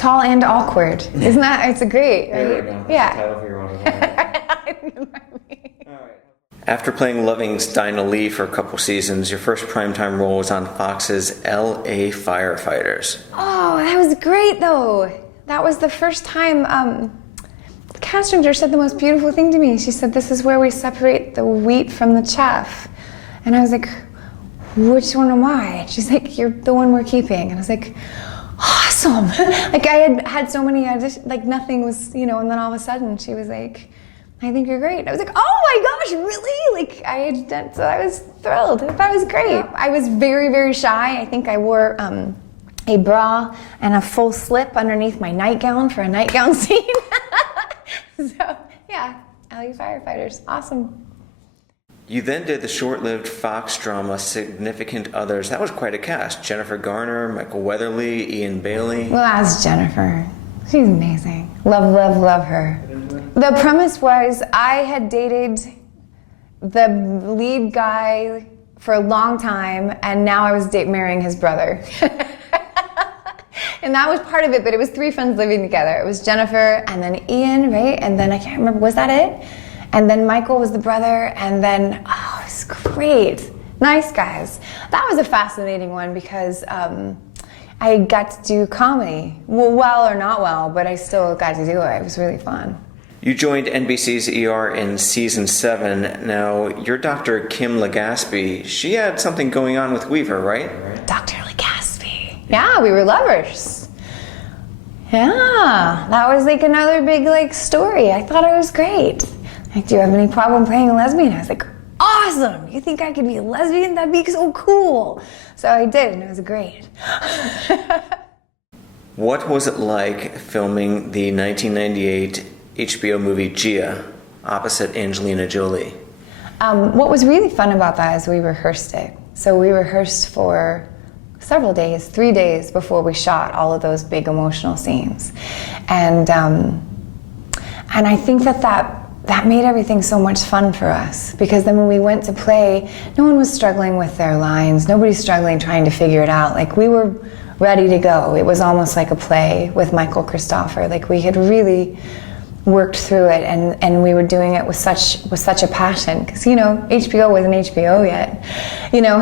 Tall and awkward. Isn't that, it's a great, right? There we go. That's Yeah. the title for your one. Alright. After playing Loving's Dinah Lee for a couple seasons, your first primetime role was on Fox's L.A. Firefighters. Oh, that was great though. That was the first time, the cast director said the most beautiful thing to me. She said, "This is where we separate the wheat from the chaff." And I was like, "Which one am I?" She's like, "You're the one we're keeping." And I was like, awesome. Like I had so many auditions, like nothing was, and then all of a sudden she was like, "I think you're great." I was like, "Oh my gosh, really?" Like so I was thrilled. That was great. I was very, very shy. I think I wore a bra and a full slip underneath my nightgown for a nightgown scene. So yeah, LA Firefighters, awesome. You then did the short-lived Fox drama Significant Others. That was quite a cast. Jennifer Garner, Michael Weatherly, Ian Bailey. Well, that's Jennifer. She's amazing. Love, love, love her. The premise was I had dated the lead guy for a long time, and now I was marrying his brother. And that was part of it, but it was 3 friends living together. It was Jennifer, and then Ian, right? And then I can't remember, was that it? And then Michael was the brother, and then, oh, it was great. Nice guys. That was a fascinating one because I got to do comedy. Well or not well, but I still got to do it. It was really fun. You joined NBC's ER in season 7. Now, your Dr. Kim Legaspi, she had something going on with Weaver, right? Dr. Legaspi. Yeah, we were lovers. Yeah, that was like another big story. I thought it was great. Like, "Do you have any problem playing a lesbian?" I was like, "Awesome! You think I could be a lesbian? That'd be so cool." So I did, and it was great. What was it like filming the 1998 HBO movie Gia opposite Angelina Jolie? What was really fun about that is we rehearsed it. So we rehearsed for several days, 3 days before we shot all of those big emotional scenes. And I think that made everything so much fun for us, because then when we went to play, no one was struggling with their lines, nobody's struggling trying to figure it out. Like, we were ready to go. It was almost like a play with Michael Christopher. Like, we had really worked through it, and we were doing it with such a passion, because HBO wasn't HBO yet,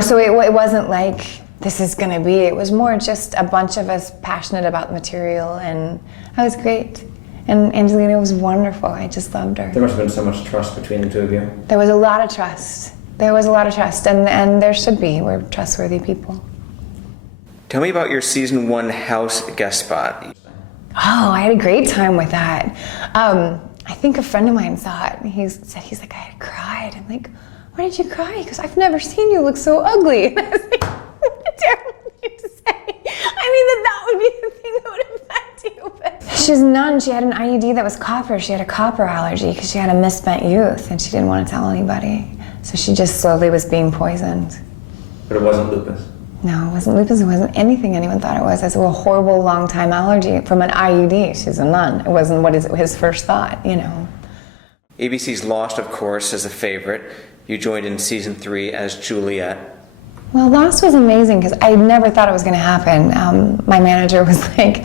so it wasn't like this is gonna be. It was more just a bunch of us passionate about the material, and that was great. And Angelina was wonderful. I just loved her. There must have been so much trust between the two of you. There was a lot of trust. And there should be. We're trustworthy people. Tell me about your season 1 house guest spot. Oh, I had a great time with that. I think a friend of mine saw it, and he's like, "I had cried." I'm like, "Why did you cry?" He goes, "I've never seen you look so ugly." And I was like, what a terrible thing to say. I mean, that would be the thing that would affect you. But she's a nun. She had an IUD that was copper. She had a copper allergy because she had a misspent youth, and she didn't want to tell anybody. So she just slowly was being poisoned. But it wasn't lupus? No, it wasn't lupus. It wasn't anything anyone thought it was. It was a horrible long-time allergy from an IUD. She's a nun. It wasn't what his first thought, ABC's Lost, of course, is a favorite. You joined in season 3 as Juliet. Well, Lost was amazing because I never thought it was going to happen. My manager was like,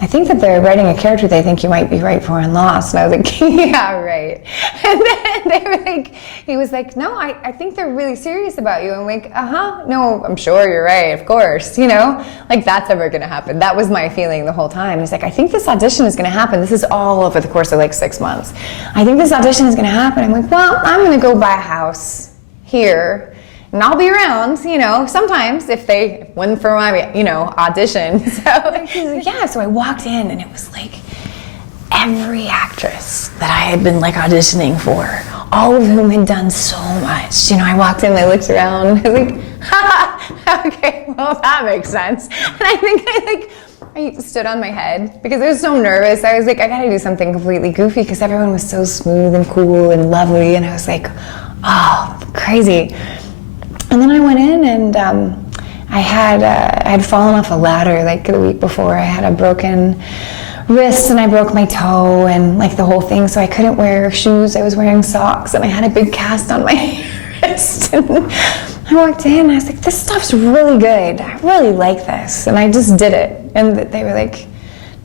"I think that they're writing a character they think you might be right for in Lost." And I was like, "Yeah, right." And then he was like, "No, I think they're really serious about you." I'm like, "No, I'm sure you're right, of course." Like, that's ever going to happen. That was my feeling the whole time. He's like, "I think this audition is going to happen. This is all over the course of 6 months. I think this audition is going to happen." I'm like, "Well, I'm going to go buy a house here. And I'll be around, sometimes if they win for my, audition." So he's like, "Yeah." So I walked in, and it was like every actress that I had been auditioning for, all of whom had done so much. I walked in, I looked around, and I was like, "Ha, okay, well, that makes sense." And I think I stood on my head because I was so nervous. I was like, I gotta do something completely goofy because everyone was so smooth and cool and lovely, and I was like, oh, crazy. And then I went in, and I had fallen off a ladder the week before. I had a broken wrist, and I broke my toe, and the whole thing. So I couldn't wear shoes. I was wearing socks, and I had a big cast on my wrist. And I walked in, and I was like, "This stuff's really good. I really like this." And I just did it. And they were like,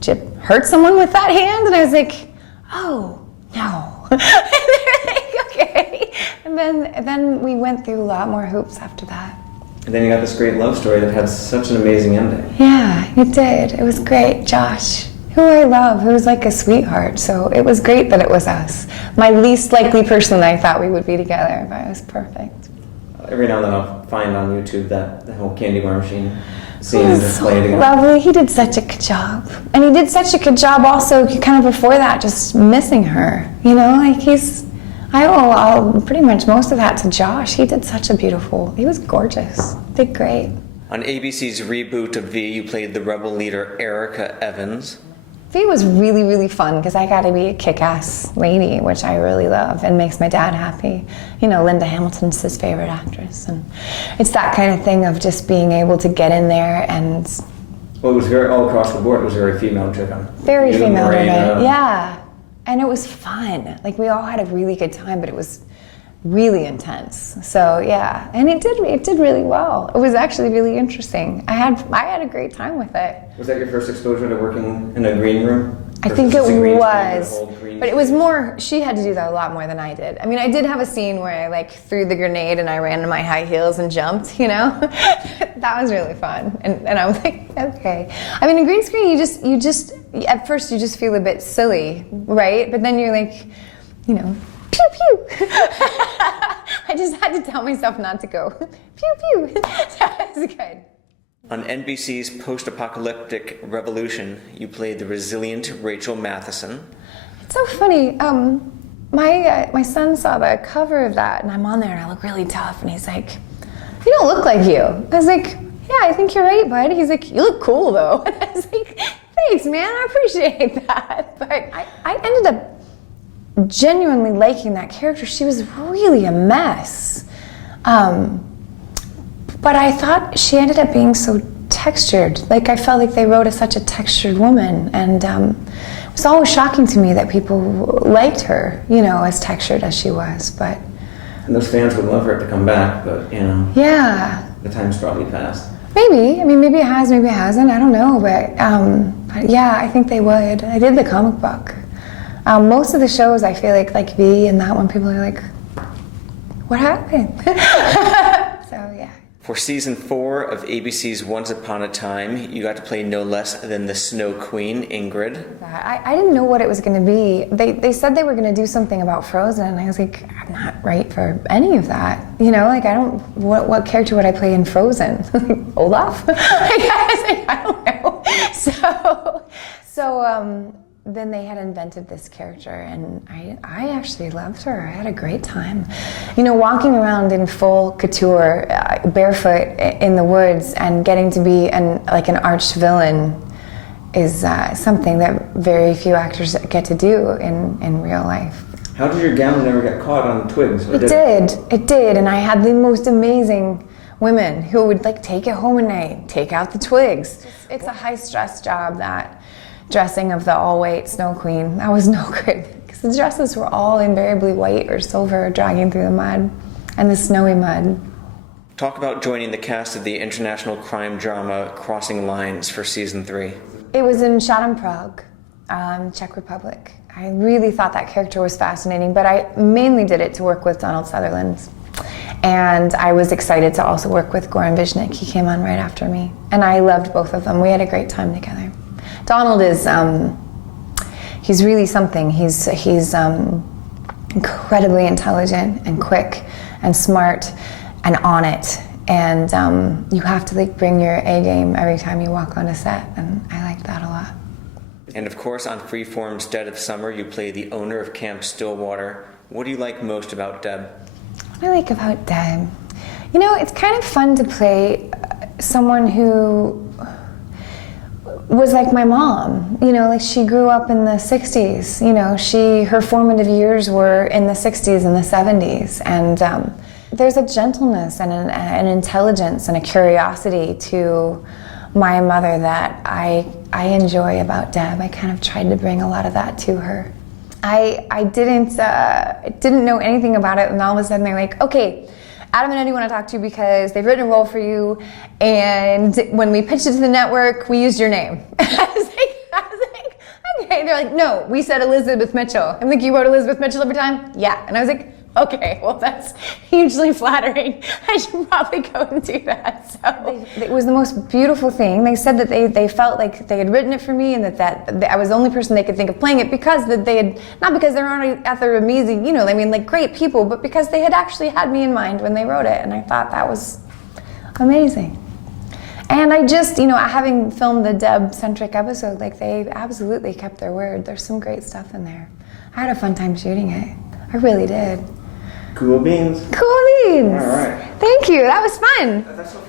did you hurt someone with that hand? And I was like, oh, no. And they're like, okay. And then we went through a lot more hoops after that. And then you got this great love story that had such an amazing ending. Yeah, it did. It was great. Josh, who I love, who was like a sweetheart. So it was great that it was us. My least likely person I thought we would be together, but it was perfect. Every now and then I'll find on YouTube that the whole candy bar machine It scene was and so play it again. lovely. He did such a good job. And he did such a good job also kind of before that, just missing her. You know, like I owe pretty much most of that to Josh. He did such a he was gorgeous. Did great. On ABC's reboot of V, you played the rebel leader Erica Evans. V was really, really fun because I got to be a kick-ass lady, which I really love and makes my dad happy. You know, Linda Hamilton's his favorite actress. And it's that kind of thing of just being able to get in there and... Well, it was very, all across the board, it was very female-driven. Very female-driven, yeah. And it was fun. Like, we all had a really good time, but it was really intense. So, yeah. And it did really well. It was actually really interesting. I had a great time with it. Was that your first exposure to working in a green room? I think it was, but it was screen? more, she had to do that a lot more than I did. I mean, I did have a scene where I like threw the grenade and I ran to my high heels and jumped, you know? That was really fun. And I was like, okay. I mean, in green screen, you just, at first you just feel a bit silly, right? But then you're like, you know, pew pew. I just had to tell myself not to go, pew pew. That was good. On NBC's post-apocalyptic Revolution, you played the resilient Rachel Matheson. It's so funny. My son saw the cover of that, and I'm on there, and I look really tough. And he's like, "You don't look like you." I was like, "Yeah, I think you're right, bud." He's like, "You look cool, though." And I was like, "Thanks, man. I appreciate that." But I ended up genuinely liking that character. She was really a mess. But I thought she ended up being so textured. Like, I felt like they wrote such a textured woman. And it was always shocking to me that people liked her, you know, as textured as she was. But And those fans would love her to come back, but, you know, yeah, the time's probably passed. maybe. I mean, maybe it has, maybe it hasn't. I don't know. But yeah, I think they would. I did the comic book. Most of the shows, I feel like V and that one, people are like, what happened? So, yeah. For season 4 of ABC's Once Upon a Time, you got to play no less than the Snow Queen, Ingrid. I didn't know what it was going to be. They said they were going to do something about Frozen, and I was like, I'm not right for any of that. You know, like, I don't, what character would I play in Frozen? Like, Olaf? I don't know. So then they had invented this character, and I actually loved her. I had a great time. You know, walking around in full couture, barefoot in the woods, and getting to be an arch villain is something that very few actors get to do in real life. How did your gown never get caught on twigs? It did, and I had the most amazing women who would like take it home at night, take out the twigs. It's a high-stress job, that dressing of the all-white Snow Queen. That was no good, because the dresses were all invariably white or silver, dragging through the mud and the snowy mud. Talk about joining the cast of the international crime drama Crossing Lines for season 3. It was shot in Prague, Czech Republic. I really thought that character was fascinating, but I mainly did it to work with Donald Sutherland. And I was excited to also work with Goran Visnik. He came on right after me. And I loved both of them. We had a great time together. Donald is, he's really something. He's incredibly intelligent and quick and smart and on it. And you have to like bring your A game every time you walk on a set, and I like that a lot. And of course, on Freeform's Dead of Summer, you play the owner of Camp Stillwater. What do you like most about Deb? What I like about Deb? You know, it's kind of fun to play someone who was like my mom. You know, like, she grew up in the 60s. You know, her formative years were in the 60s and the 70s. And there's a gentleness and an intelligence and a curiosity to my mother that I enjoy about Deb. I kind of tried to bring a lot of that to her. I didn't know anything about it, and all of a sudden they're like, okay, Adam and Eddie want to talk to you because they've written a role for you, and when we pitched it to the network, we used your name. I was like, they're like, no, we said Elizabeth Mitchell. I'm like, you wrote Elizabeth Mitchell every time? Yeah. And I was like, okay, well, that's hugely flattering. I should probably go and do that. So it was the most beautiful thing. They said that they felt like they had written it for me, and that I was the only person they could think of playing it, because that they had, not because they're already at their amazing, you know, I mean, like great people, but because they had actually had me in mind when they wrote it. And I thought that was amazing. And I just, you know, having filmed the Deb-centric episode, like they absolutely kept their word. There's some great stuff in there. I had a fun time shooting it. I really did. Cool beans. Cool beans. All right. Thank you. That was fun. That's so